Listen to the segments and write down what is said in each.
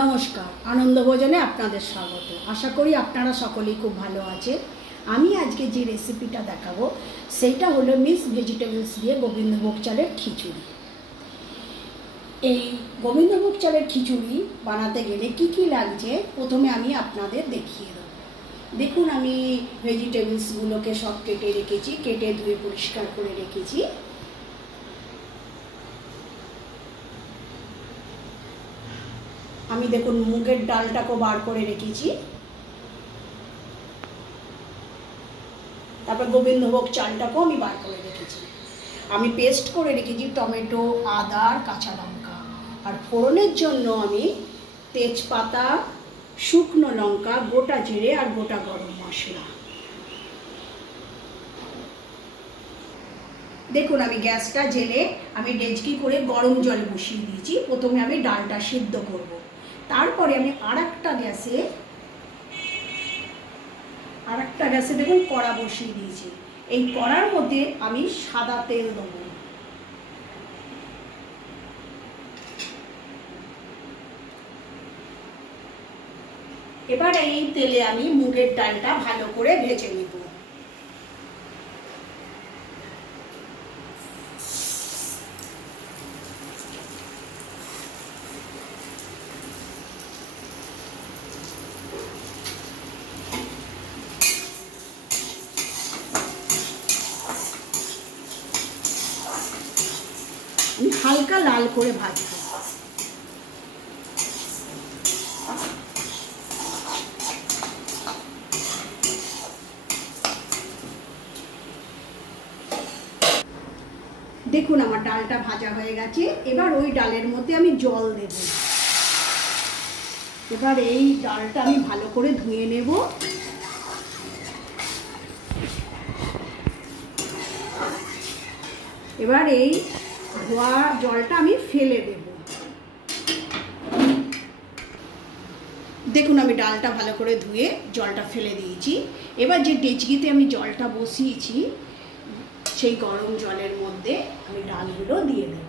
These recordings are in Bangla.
নমস্কার, আনন্দ ভোজনে আপনাদের স্বাগত। আশা করি আপনারা সকলেই খুব ভালো আছেন। আমি আজকে যে রেসিপিটা দেখাবো সেইটা হলো মিক্স ভেজিটেবলস দিয়ে গোবিন্দভোগ চালের খিচুড়ি। এই গোবিন্দভোগ চালের খিচুড়ি বানাতে গেলে কি কি লাগছে প্রথমে আমি আপনাদের দেখিয়ে দেবো। দেখুন, আমি ভেজিটেবলসগুলোকে সব কেটে রেখেছি, কেটে ধুয়ে পরিষ্কার করে রেখেছি। আমি দেখুন মুগের ডালটাকে বার করে রেখেছি, তারপর গোবিন্দভোগ চালটাকেও আমি বার করে রেখেছি। আমি পেস্ট করে রেখেছি টমেটো, আদা আর কাঁচা লঙ্কা। আর ফোড়নের জন্য আমি তেজপাতা, শুকনো লঙ্কা, গোটা জিরে আর গোটা গরম মশলা। দেখুন, আমি গ্যাসটা জেলে আমি ডেচকি করে গরম জল বসিয়ে দিয়েছি। প্রথমে আমি ডালটা সিদ্ধ করব, তারপরে আমি আরেকটা গ্যাসে দেখুন কড়া বসিয়ে দিয়েছি। এই কড়ার মধ্যে আমি সাদা তেল দেবো। এবার এই তেলে আমি মুগের ডালটা ভালো করে ভেজে নেব। আমি হালকা লাল করে ভাজবো। দেখুন, আমার ডালটা ভাজা হয়ে গেছে। এবার ওই ডালের মধ্যে আমি জল দেব। এবার এই ডালটা আমি ভালো করে ধুয়ে নেব। এবার এই ধোয়া জলটা আমি ফেলে দেব। দেখুন, আমি ডালটা ভালো করে ধুয়ে জলটা ফেলে দিয়েছি। এবার যে ডেচকিতে আমি জলটা বসিয়েছি সেই গরম জলের মধ্যে আমি ডালগুলো দিয়ে দেব।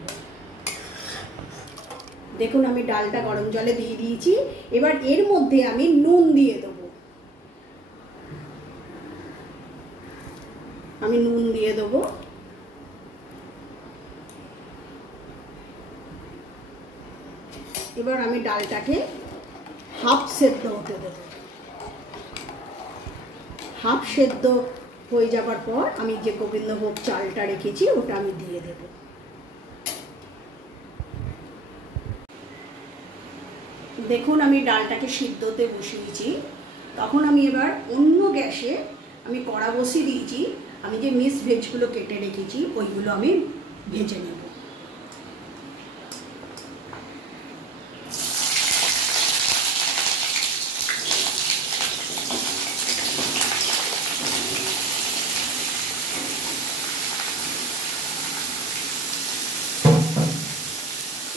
দেখুন, আমি ডালটা গরম জলে দিয়ে দিয়েছি। এবার এর মধ্যে আমি নুন দিয়ে দেব। আমি নুন দিয়ে দেবো। এবার আমি ডালটাকে হাফ সেদ্ধ হতে দেব। হাফ সেদ্ধ হয়ে যাবার পর আমি যে গোবিন্দভোগ চালটা রেখেছি ওটা আমি দিয়ে দেব। দেখুন, আমি ডালটাকে সিদ্ধতে বসিয়েছি। তখন আমি এবার অন্য গ্যাসে আমি কড়া বসিয়ে দিয়েছি। আমি যে মিক্স ভেজগুলো কেটে রেখেছি ওইগুলো আমি ভেজে নেব।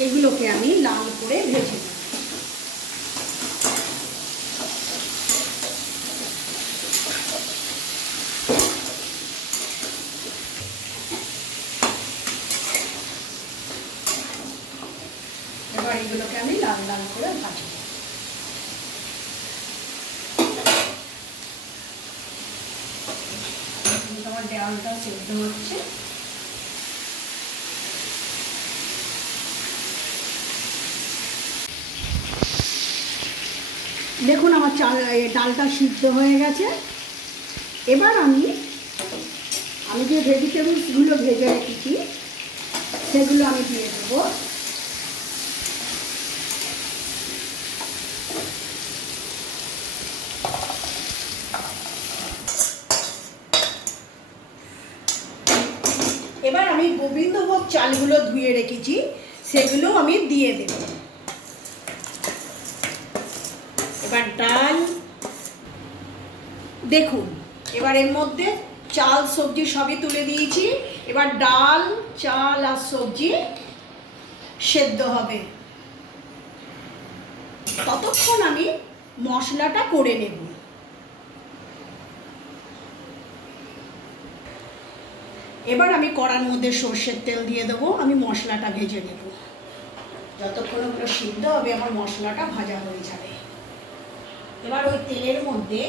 এগুলোকে আমি লাল করে ভেজে নেব। এবার এগুলোকে আমি লাল লাল করে ভাজব। আমার ডালটা সেদ্ধ হচ্ছে। দেখুন, আমার ডালটা সিদ্ধ হয়ে গেছে। এবার আমি যে ভেজিটেবলসগুলো ভেজে রেখেছি সেগুলো আমি দিয়ে দেবো। এবার আমি গোবিন্দভোগ চালগুলো ধুয়ে রেখেছি সেগুলো আমি দিয়ে দেব। এবার ডাল দেখুন, এবার এর মধ্যে চাল সবজি সবই তুলে দিয়েছি। এবার ডাল, চাল আর সবজি সেদ্ধ হবে, ততক্ষণ আমি মশলাটা করে নেব। এবার আমি কড়ার মধ্যে সর্ষের তেল দিয়ে দেবো। আমি মশলাটা ভেজে নেব। যতক্ষণ ওগুলো সিদ্ধ হবে আমার মশলাটা ভাজা হয়ে যাবে। এবার ওই তেলের মধ্যে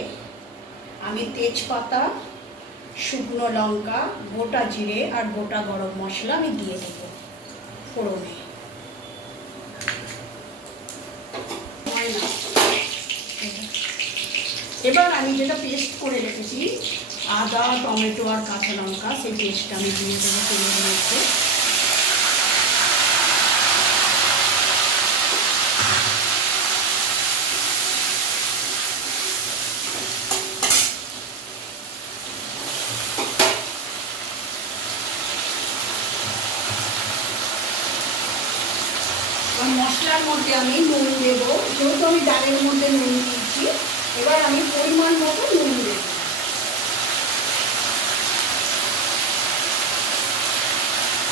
আমি তেজপাতা, শুকনো লঙ্কা, গোটা জিরে আর গোটা গরম মশলা আমি দিয়ে দেবো ফোড়নে। এবার আমি যেটা পেস্ট করে রেখেছি আদা, টমেটো আর কাঁচা লঙ্কা, সেই পেস্টটা আমি দিয়ে দেবো তেলের মধ্যে। মশলার মধ্যে আমি নুন দেবো, যেহেতু আমি ডালের মধ্যে নুন দিয়েছি, এবার আমি পরিমাণ মতো নুন দেব।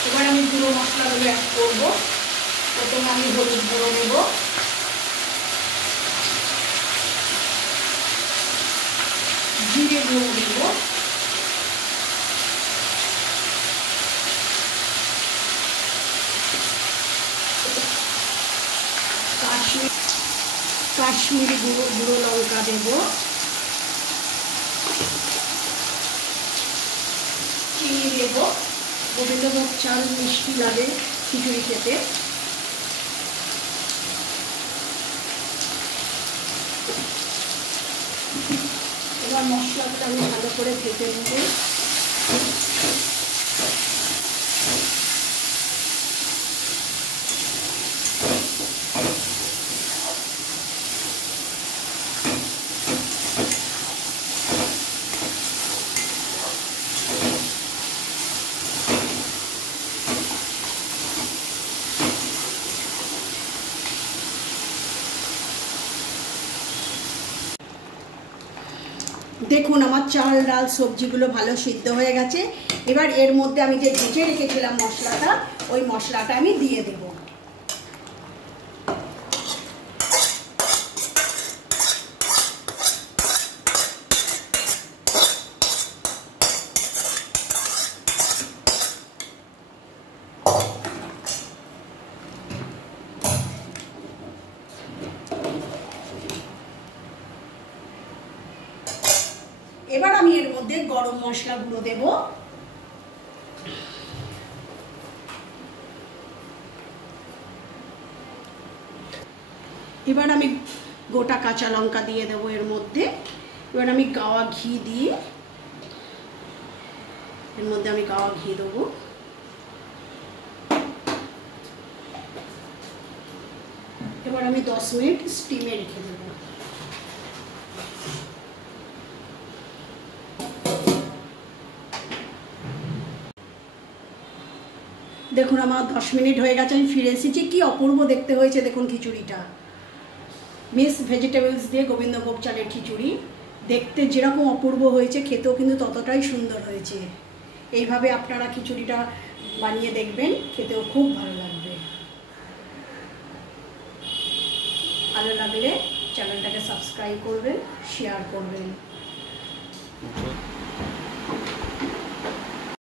এবার আমি গুঁড়ো মশলাগুলো অ্যাড করবো। প্রথমে আমি হলুদ গুঁড়ো দেব, জিরে গুঁড়ো দেব, কাশ্মীরি গুঁড়ো লঙ্কা দেব, চিনি দেব। গোবিন্দভোগ চাল মিষ্টি লাগে খিচুড়ি খেতে। এবার মশলাটা আমি ভালো করে ভেজে নেব। দেখুন আমার চাল ডাল সবজিগুলো ভালো সিদ্ধ হয়ে গেছে। এবার এর মধ্যে আমি যে ভেজে রেখেছিলাম মশলাটা, ওই মশলাটা আমি দিয়ে দেব। এবার আমি এর মধ্যে গরম মশলা গুঁড়ো দেব। এবার আমি গোটা কাঁচা লঙ্কা দিয়ে দেব এর মধ্যে। এবার আমি গাওয়া ঘি দিয়ে এর মধ্যে আমি গাওয়া ঘি দেবো। এবার আমি 10 মিনিট স্টিমে রেখে দেব। দেখুন আমার 10 মিনিট হয়ে গেছে, আমি ফিরে এসেছি। কি অপূর্ব দেখতে হয়েছে দেখুন খিচুড়িটা। মিক্স ভেজিটেবলস দিয়ে গোবিন্দভোগ চালের খিচুড়ি দেখতে যেরকম অপূর্ব হয়েছে, খেতেও কিন্তু ততটাই সুন্দর হয়েছে। এইভাবে আপনারা খিচুড়িটা বানিয়ে দেখবেন, খেতেও খুব ভালো লাগবে। ভালো লাগলে চ্যানেলটাকে সাবস্ক্রাইব করবেন, শেয়ার করবেন।